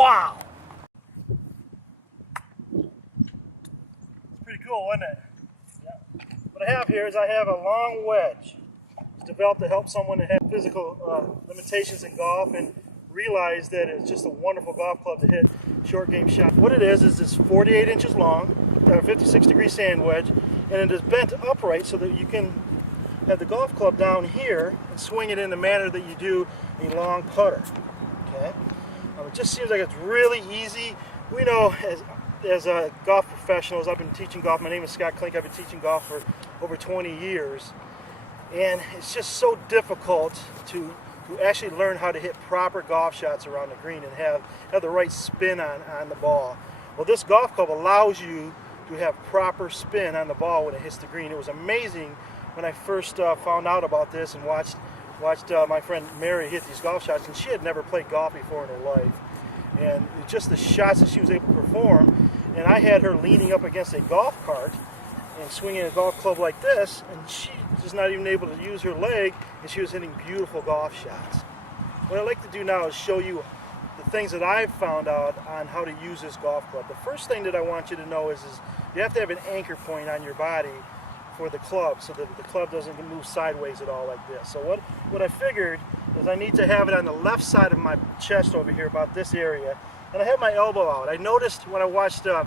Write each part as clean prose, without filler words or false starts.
Wow! It's pretty cool, isn't it? Yeah. What I have here is I have a long wedge. It's developed to help someone that has physical limitations in golf and realize that it's just a wonderful golf club to hit short game shots. What it is it's 48 inches long, 56-degree sand wedge, and it is bent upright so that you can have the golf club down here and swing it in the manner that you do a long putter. Okay? It just seems like it's really easy. We know as golf professionals, I've been teaching golf. My name is Scott Klink. I've been teaching golf for over 20 years. And it's just so difficult to actually learn how to hit proper golf shots around the green and have the right spin on the ball. Well, this golf club allows you to have proper spin on the ball when it hits the green. It was amazing when I first found out about this and watched my friend Mary hit these golf shots, and she had never played golf before in her life. And just the shots that she was able to perform, and I had her leaning up against a golf cart and swinging a golf club like this, and she was not even able to use her leg, and she was hitting beautiful golf shots. What I'd like to do now is show you the things that I've found out on how to use this golf club. The first thing that I want you to know is you have to have an anchor point on your body for the club so that the club doesn't move sideways at all like this. So what I figured is I need to have it on the left side of my chest over here, about this area, and I have my elbow out. I noticed when I watched the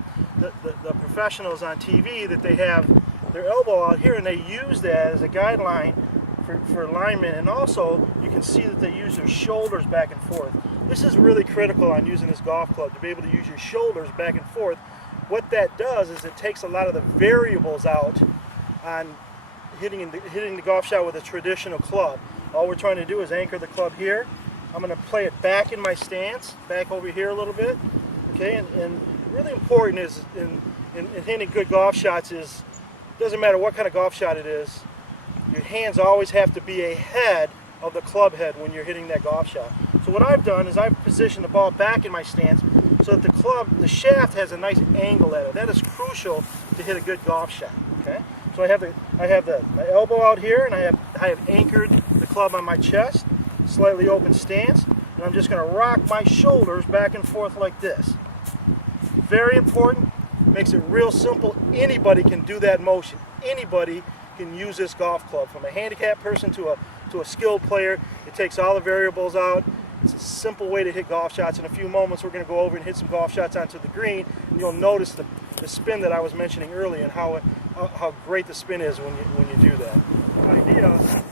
professionals on TV that they have their elbow out here, and they use that as a guideline for alignment, and also you can see that they use their shoulders back and forth. This is really critical on using this golf club, to be able to use your shoulders back and forth. What that does is it takes a lot of the variables out on hitting the golf shot with a traditional club. All we're trying to do is anchor the club here. I'm going to play it back in my stance, back over here a little bit. Okay, and really important is in hitting good golf shots is, it doesn't matter what kind of golf shot it is, your hands always have to be ahead of the club head when you're hitting that golf shot. So what I've done is I've positioned the ball back in my stance so that the shaft has a nice angle at it. That is crucial to hit a good golf shot. Okay, so I have my elbow out here, and I have anchored the club on my chest, slightly open stance, and I'm just going to rock my shoulders back and forth like this. Very important. Makes it real simple. Anybody can do that motion. Anybody can use this golf club, from a handicapped person to a skilled player. It takes all the variables out. It's a simple way to hit golf shots. In a few moments, we're going to go over and hit some golf shots onto the green, and you'll notice the spin that I was mentioning earlier, and how great the spin is when you do that. The idea,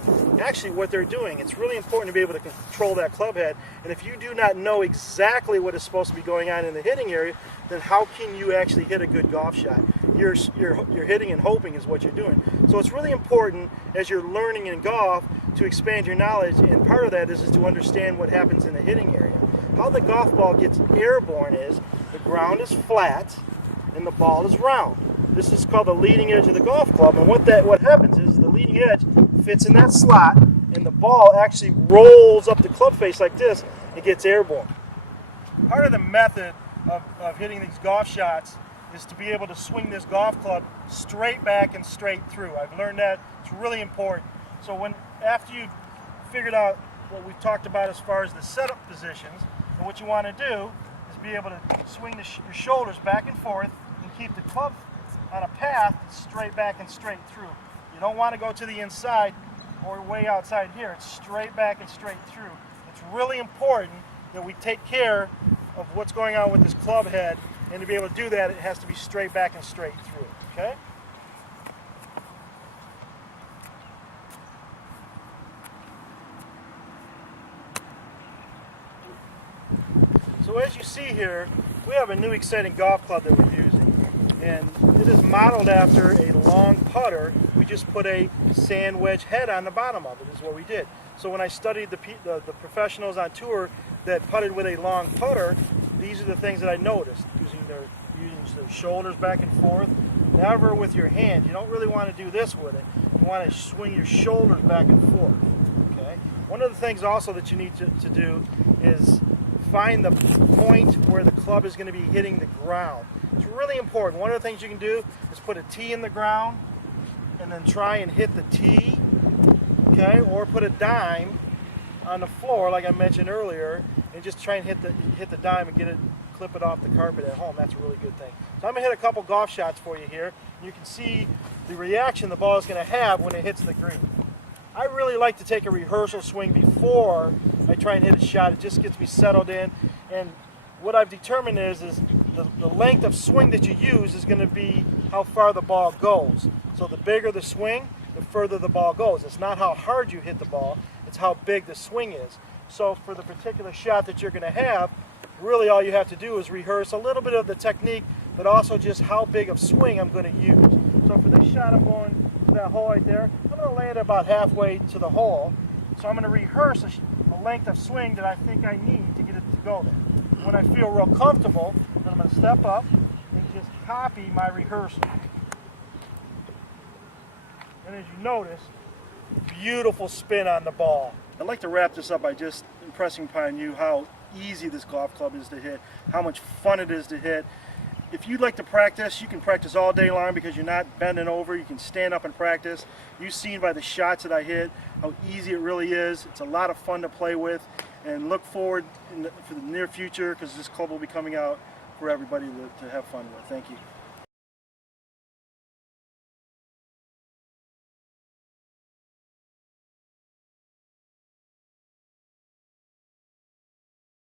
actually what they're doing, it's really important to be able to control that club head, and if you do not know exactly what is supposed to be going on in the hitting area, then how can you actually hit a good golf shot? You're hitting and hoping is what you're doing. So it's really important as you're learning in golf to expand your knowledge, and part of that is to understand what happens in the hitting area. How the golf ball gets airborne is the ground is flat and the ball is round. This is called the leading edge of the golf club, and what happens is the leading edge fits in that slot, and the ball actually rolls up the club face like this and gets airborne. Part of the method of hitting these golf shots is to be able to swing this golf club straight back and straight through. I've learned that it's really important. So after you've figured out what we've talked about as far as the setup positions, and what you want to do is be able to swing your shoulders back and forth and keep the club on a path straight back and straight through. You don't want to go to the inside or way outside here. It's straight back and straight through. It's really important that we take care of what's going on with this club head, and to be able to do that, it has to be straight back and straight through. Okay? So as you see here, we have a new exciting golf club that we're using, and it is modeled after a long putter. We just put a sand wedge head on the bottom of it, is what we did. So when I studied the professionals on tour that putted with a long putter, these are the things that I noticed, using their shoulders back and forth. Never with your hand. You don't really want to do this with it. You want to swing your shoulders back and forth. Okay? One of the things also that you need to do is find the point where the club is going to be hitting the ground. It's really important. One of the things you can do is put a tee in the ground and then try and hit the tee, okay, or put a dime on the floor, like I mentioned earlier, and just try and hit the dime and clip it off the carpet at home. That's a really good thing. So I'm gonna hit a couple golf shots for you here. You can see the reaction the ball is gonna have when it hits the green. I really like to take a rehearsal swing before I try and hit a shot. It just gets me settled in, and what I've determined is the length of swing that you use is going to be how far the ball goes. So the bigger the swing, the further the ball goes. It's not how hard you hit the ball, it's how big the swing is. So for the particular shot that you're going to have, really all you have to do is rehearse a little bit of the technique, but also just how big of swing I'm going to use. So for this shot, I'm going to that hole right there. I'm going to land it about halfway to the hole. So I'm going to rehearse a length of swing that I think I need to get it to go there. When I feel real comfortable, then I'm going to step up and just copy my rehearsal. And as you notice, beautiful spin on the ball. I'd like to wrap this up by just impressing upon you how easy this golf club is to hit, how much fun it is to hit. If you'd like to practice, you can practice all day long because you're not bending over. You can stand up and practice. You've seen by the shots that I hit how easy it really is. It's a lot of fun to play with, and look forward for the near future because this club will be coming out for everybody to have fun with. Thank you.